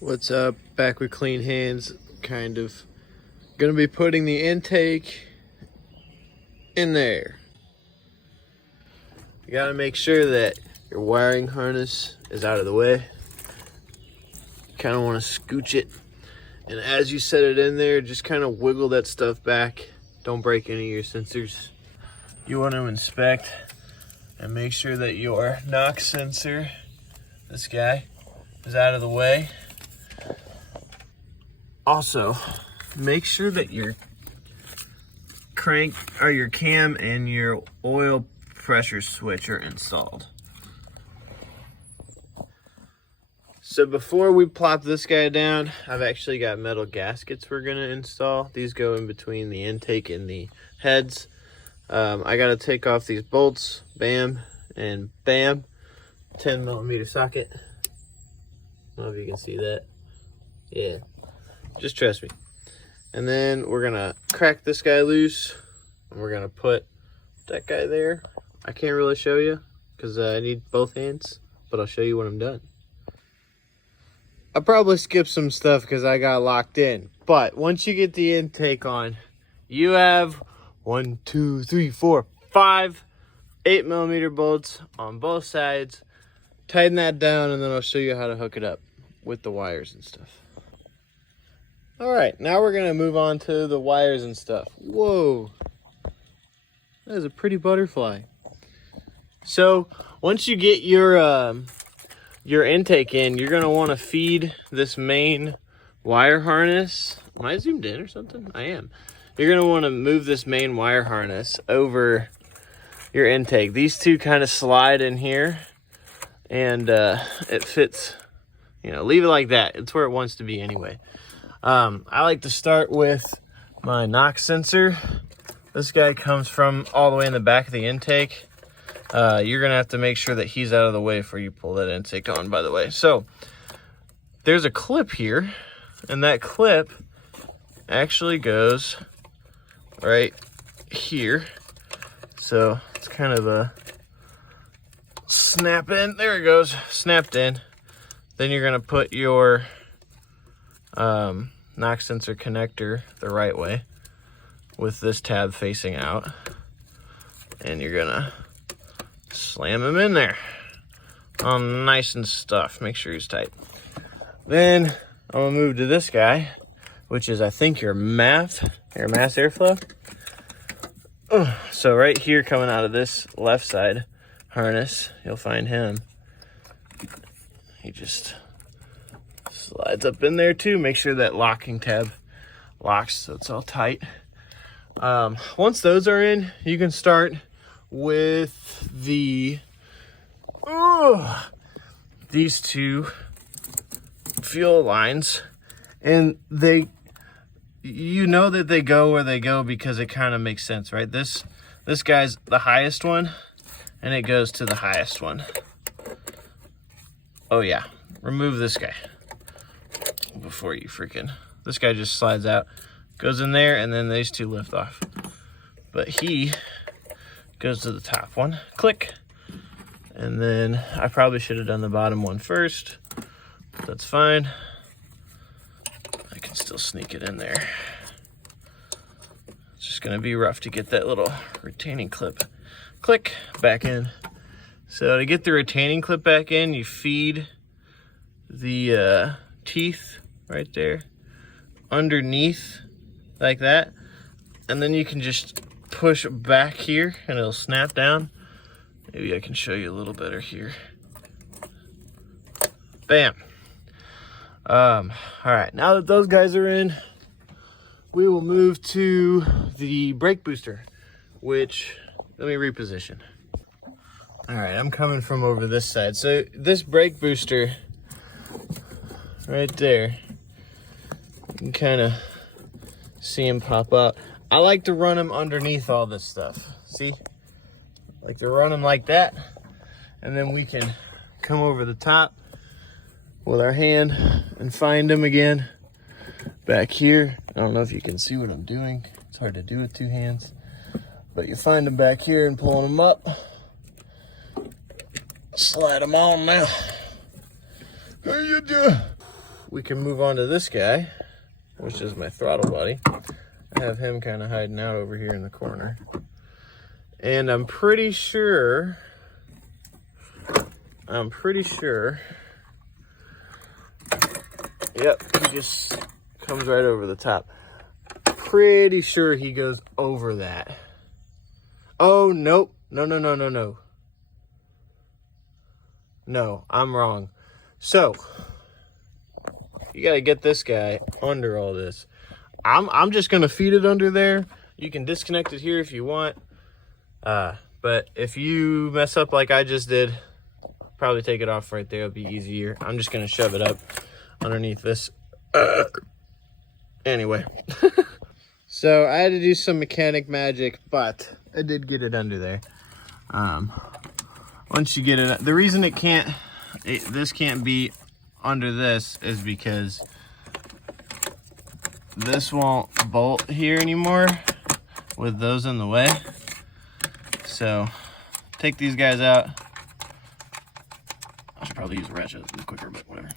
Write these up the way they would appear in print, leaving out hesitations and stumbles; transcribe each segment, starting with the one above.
What's up? Back with clean hands. Kind of gonna be putting the intake in there. You gotta make sure that your wiring harness is out of the way. Kind of want to scooch it, and as you set it in there, just kind of wiggle that stuff back. Don't break any of your sensors. You want to inspect and make sure that your knock sensor, this guy, is out of the way. Also, make sure that your crank or your cam and your oil pressure switch are installed. So before we plop this guy down, I've actually got metal gaskets we're gonna install. These go in between the intake and the heads. I gotta take off these bolts, bam and bam. 10mm socket. I don't know if you can see that. Yeah. Just trust me. And then we're gonna crack this guy loose, and we're gonna put that guy there. I can't really show you because I need both hands, but I'll show you when I'm done. I probably skipped some stuff because I got locked in, but once you get the intake on, you have 5 8mm bolts on both sides. Tighten that down, and then I'll show you how to hook it up with the wires and stuff. All right, now we're gonna move on to the wires and stuff. Whoa, that is a pretty butterfly. So once you get your intake in, you're gonna wanna feed this main wire harness. Am I zoomed in or something? I am. You're gonna wanna move this main wire harness over your intake. These two kind of slide in here, and it fits, you know, leave it like that. It's where it wants to be anyway. I like to start with my knock sensor. This guy comes from all the way in the back of the intake. You're gonna have to make sure that he's out of the way before you pull that intake on, by the way. So there's a clip here, and that clip actually goes right here. So it's kind of a snap in. There it goes, snapped in. Then you're gonna put your knock sensor connector the right way with this tab facing out, and you're gonna slam him in there all nice and stuff. Make sure he's tight. Then I'm gonna move to this guy, which is, I think, your mass airflow. So right here, coming out of this left side harness, you'll find him. He just slides up in there too. Make sure that locking tab locks so it's all tight. Once those are in, you can start with these two fuel lines, and you know that they go where they go because it kind of makes sense, right? This guy's the highest one, and it goes to the highest one. Oh yeah, remove this guy before you this guy just slides out, goes in there, and then these two lift off. But he goes to the top one, click. And then I probably should have done the bottom one first, but that's fine. I can still sneak it in there. It's just gonna be rough to get that little retaining clip. Click, back in. So to get the retaining clip back in, you feed the teeth right there underneath like that, and then you can just push back here and it'll snap down. Maybe I can show you a little better here. Bam. All right, now that those guys are in, we will move to the brake booster, which, let me reposition. All right, I'm coming from over this side. So this brake booster right there, you can kind of see him pop up. I like to run him underneath all this stuff. See? Like to run him like that, and then we can come over the top with our hand and find him again back here. I don't know if you can see what I'm doing. It's hard to do with two hands, but you find him back here and pulling him up. Slide him on now. How you doing? we can move on to this guy, which is my throttle body. I have him kind of hiding out over here in the corner. And I'm pretty sure, yep, he just comes right over the top. Pretty sure he goes over that. Oh, nope. No. No, I'm wrong. So, you gotta get this guy under all this. I'm just gonna feed it under there. You can disconnect it here if you want. But if you mess up like I just did, probably take it off right there. It'll be easier. I'm just gonna shove it up underneath this. Anyway. So I had to do some mechanic magic, but I did get it under there. Once you get it, the reason this can't be under this is because this won't bolt here anymore with those in the way. So take these guys out. I should probably use a ratchet quicker, but whatever.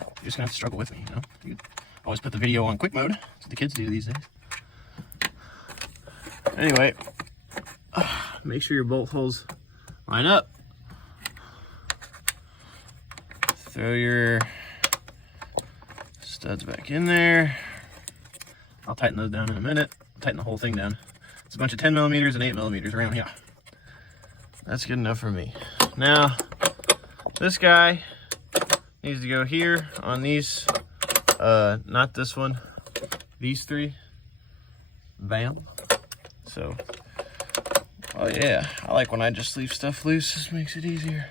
You're just gonna have to struggle with me, you know? You always put the video on quick mode. That's what the kids do these days. Anyway, make sure your bolt holes line up. Throw your studs back in there. I'll tighten those down in a minute. I'll tighten the whole thing down. It's a bunch of 10 millimeters and 8 millimeters around here. That's good enough for me. Now, this guy needs to go here on these, not this one, these three. Bam. So, oh yeah, I like when I just leave stuff loose. This makes it easier.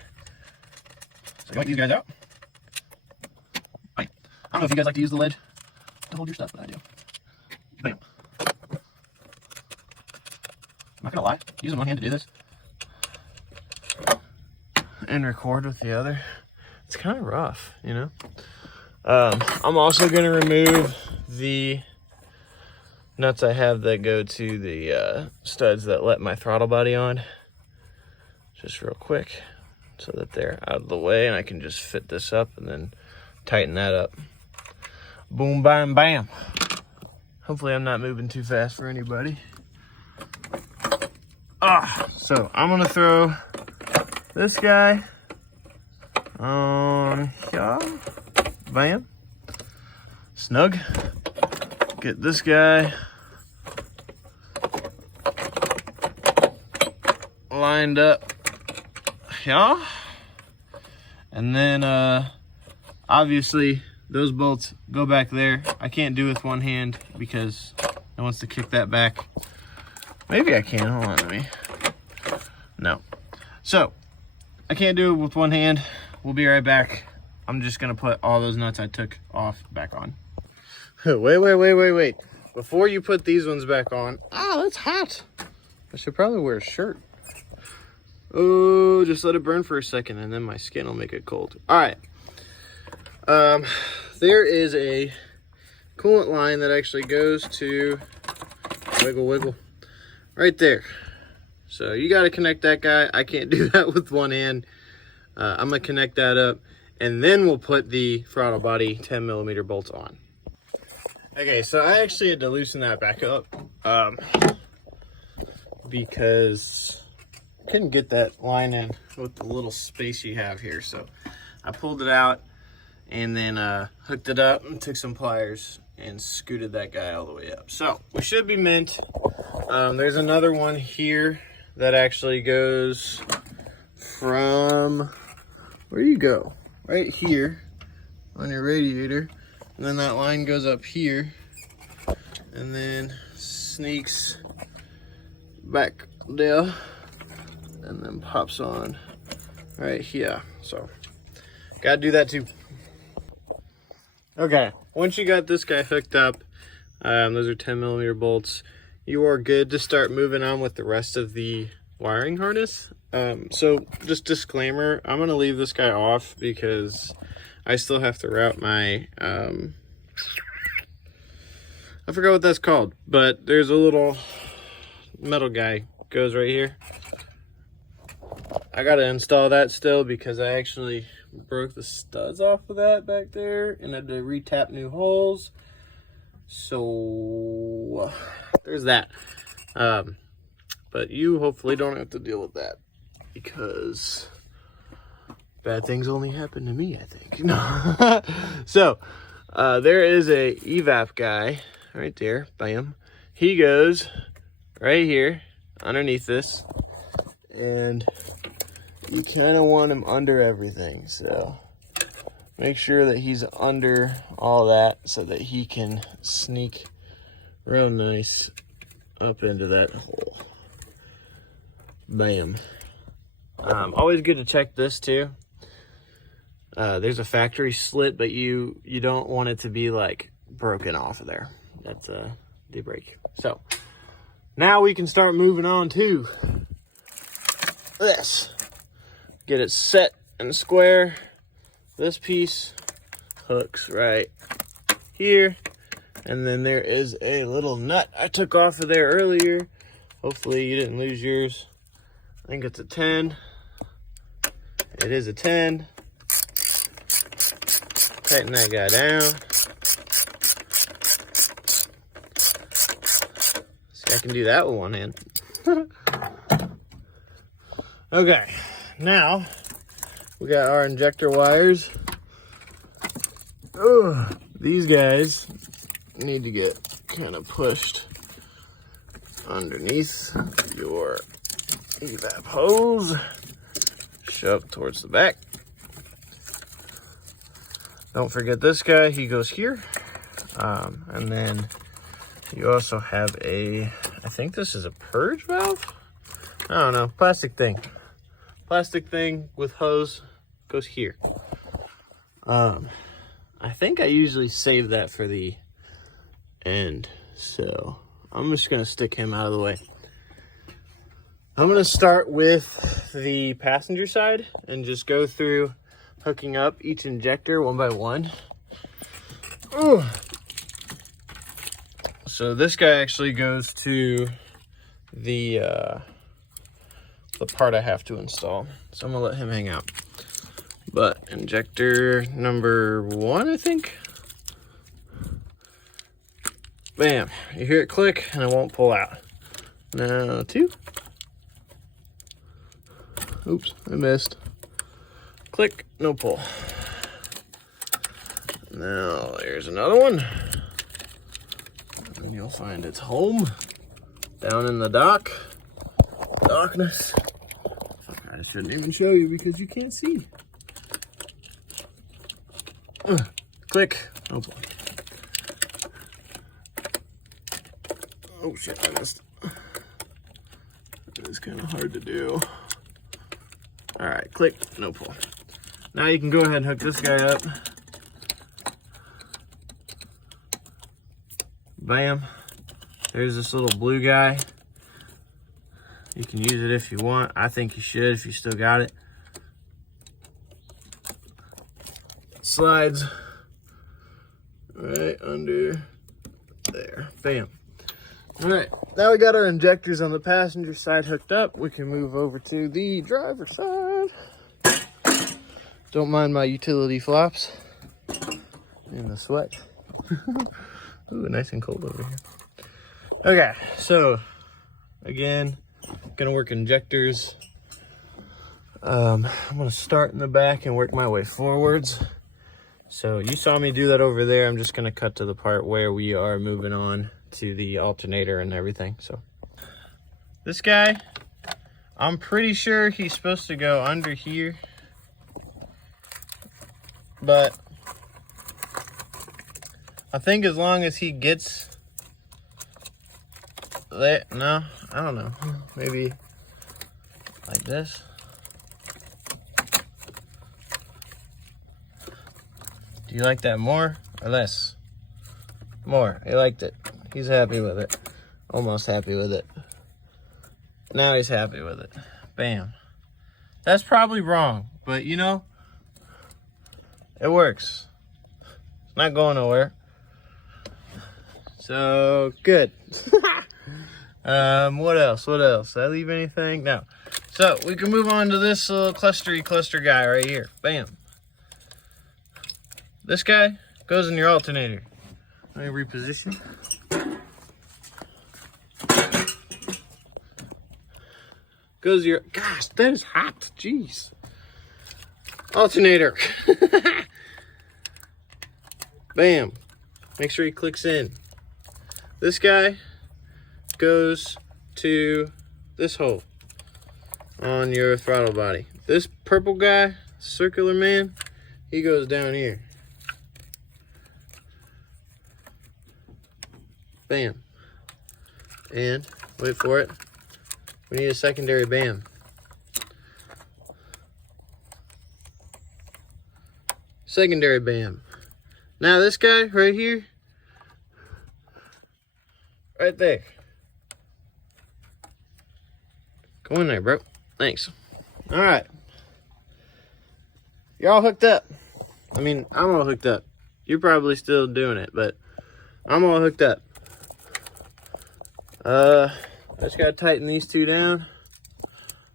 So you like these guys out? I don't know if you guys like to use the ledge to hold your stuff, but I do. Bam. I'm not gonna lie, using one hand to do this and record with the other, it's kind of rough, you know? I'm also gonna remove the nuts I have that go to the studs that let my throttle body on, just real quick, so that they're out of the way and I can just fit this up and then tighten that up. Boom, bam, bam. Hopefully I'm not moving too fast for anybody. So I'm gonna throw this guy on here. Bam. Snug. Get this guy lined up here. And then obviously those bolts go back there. I can't do it with one hand because it wants to kick that back. Maybe I can. Hold on to me. No. So I can't do it with one hand. We'll be right back. I'm just gonna put all those nuts I took off back on. Wait. Before you put these ones back on, that's hot. I should probably wear a shirt. Oh, just let it burn for a second and then my skin will make it cold. All right. There is a coolant line that actually goes to, wiggle, right there. So you got to connect that guy. I can't do that with one hand. I'm gonna connect that up and then we'll put the throttle body 10 millimeter bolts on. Okay, so I actually had to loosen that back up because I couldn't get that line in with the little space you have here. So I pulled it out and then hooked it up and took some pliers and scooted that guy all the way up. So we should be mint. There's another one here that actually goes from, where you go? Right here on your radiator. And then that line goes up here and then sneaks back there and then pops on right here. So gotta do that too. Okay, once you got this guy hooked up, those are 10 millimeter bolts, you are good to start moving on with the rest of the wiring harness. So just disclaimer, I'm gonna leave this guy off because I still have to route my, I forgot what that's called, but there's a little metal guy goes right here. I gotta install that still because I actually broke the studs off of that back there and had to re-tap new holes. So there's that. But you hopefully don't have to deal with that, because bad things only happen to me, I think. No. So there is a evap guy right there. Bam. He goes right here underneath this, and you kind of want him under everything. So make sure that he's under all that so that he can sneak real nice up into that hole. Bam. Always good to check this too. There's a factory slit, but you don't want it to be like broken off of there. That's a deal break. So now we can start moving on to this. Get it set and square. This piece hooks right here, and then there is a little nut I took off of there earlier. Hopefully you didn't lose yours. I think it's a 10. It is a 10. Tighten that guy down. See, I can do that with one hand. Okay, now we got our injector wires. Ugh, these guys need to get kind of pushed underneath your evap hose. Shove towards the back. Don't forget this guy, he goes here. And then you also have a, I think this is a purge valve? I don't know, plastic thing. Plastic thing with hose goes here. I think I usually save that for the end. So I'm just gonna stick him out of the way. I'm gonna start with the passenger side and just go through hooking up each injector one by one. Ooh. So this guy actually goes to the part I have to install. So I'm gonna let him hang out. But injector number 1, I think. Bam, you hear it click and it won't pull out. Now 2. Oops, I missed. Click, no pull. Now there's another one. And you'll find its home down in the darkness. I shouldn't even show you because you can't see. Click, no pull. Oh shit, I missed. It is kind of hard to do. All right, click, no pull. Now you can go ahead and hook this guy up. Bam. There's this little blue guy. You can use it if you want. I think you should if you still got it. Slides right under there. Bam. All right, now we got our injectors on the passenger side hooked up. We can move over to the driver side. Don't mind my utility flops and the sweat. Ooh, nice and cold over here. Okay, so again, gonna work injectors. I'm gonna start in the back and work my way forwards. So you saw me do that over there. I'm just gonna cut to the part where we are moving on to the alternator and everything. So this guy, I'm pretty sure he's supposed to go under here, but I think as long as he gets that, no, I don't know, maybe like this. Do you like that more or less? More. He liked it. He's happy with it. Almost happy with it. Now he's happy with it. Bam. That's probably wrong, but you know, it works. It's not going nowhere. So, good. What else? What else? Did I leave anything? No. So, we can move on to this little cluster guy right here. Bam. this guy goes in your alternator. Let me reposition. Goes your, gosh, that is hot. Jeez. Alternator. Bam. Make sure he clicks in. This guy goes to this hole on your throttle body. This purple guy, circular man, he goes down here. Bam. And wait for it. We need a secondary bam. Secondary bam. Now this guy right here, right there. Go in there, bro. Thanks. All right. You're all hooked up. I mean, I'm all hooked up. You're probably still doing it, but I'm all hooked up. I just gotta tighten these two down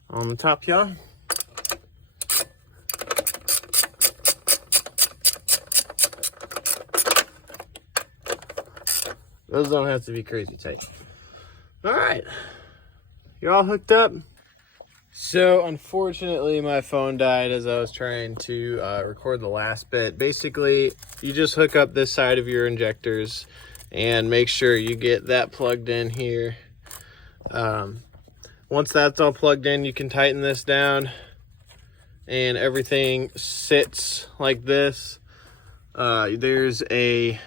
on the top yaw. Those don't have to be crazy tight. All right, you're all hooked up. So unfortunately my phone died as I was trying to record the last bit. Basically, you just hook up this side of your injectors and make sure you get that plugged in here. Once that's all plugged in, you can tighten this down and everything sits like this. There's a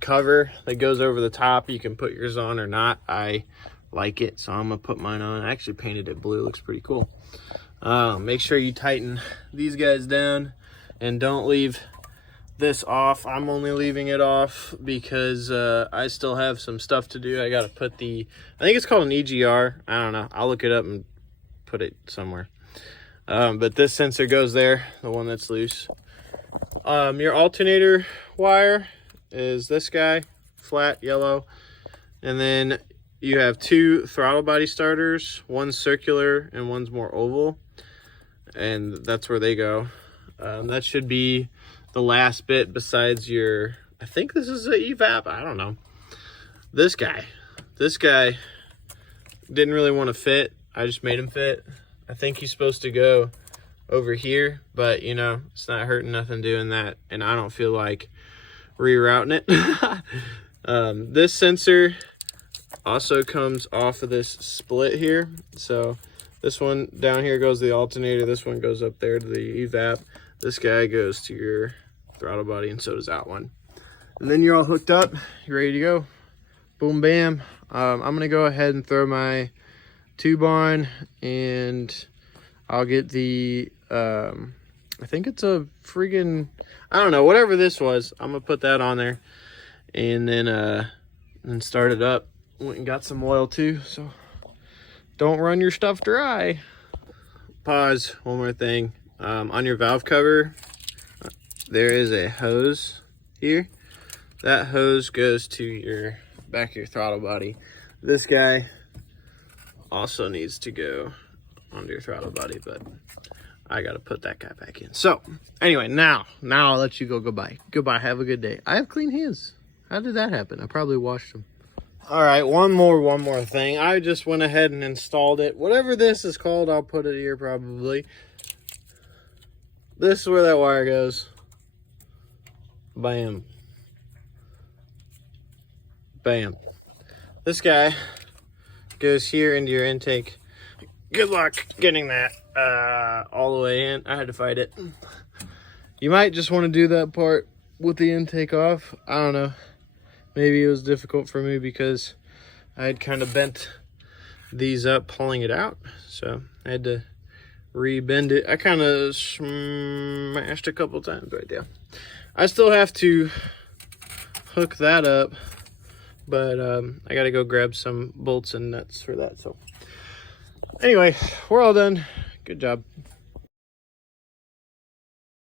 cover that goes over the top. You can put yours on or not. I like it, so I'm gonna put mine on. I actually painted it blue. It looks pretty cool. Make sure you tighten these guys down and don't leave this off. I'm only leaving it off because I still have some stuff to do. I gotta put the, I think it's called an EGR. I don't know. I'll look it up and put it somewhere. But this sensor goes there, the one that's loose. Your alternator wire is this guy, flat yellow, and then you have two throttle body starters. One's circular and one's more oval, and that's where they go. That should be the last bit besides your, I think this is a evap, I don't know. This guy didn't really want to fit. I just made him fit. I think he's supposed to go over here, but you know, it's not hurting nothing doing that, and I don't feel like rerouting it. This sensor also comes off of this split here. So this one down here goes to the alternator, this one goes up there to the evap, this guy goes to your throttle body, and so does that one. And then you're all hooked up, you're ready to go. Boom, bam. I'm gonna go ahead and throw my tube on, and I'll get the I think it's a friggin', I don't know, whatever this was, I'm gonna put that on there and then start it up. Went and got some oil too, so don't run your stuff dry. Pause, one more thing. On your valve cover, there is a hose here. That hose goes to your back of your throttle body. This guy also needs to go onto your throttle body, but I gotta put that guy back in. So anyway, now I'll let you go. Goodbye. Have a good day. I have clean hands. How did that happen? I probably washed them. All right, one more thing. I just went ahead and installed it. Whatever this is called, I'll put it here probably. This is where that wire goes. Bam. Bam. This guy goes here into your intake. Good luck getting that all the way in. I had to fight it. You might just want to do that part with the intake off. I don't know. Maybe it was difficult for me because I had kind of bent these up pulling it out. So I had to re-bend it. I kind of smashed a couple times right there. I still have to hook that up, but I got to go grab some bolts and nuts for that. So anyway, we're all done. Good job.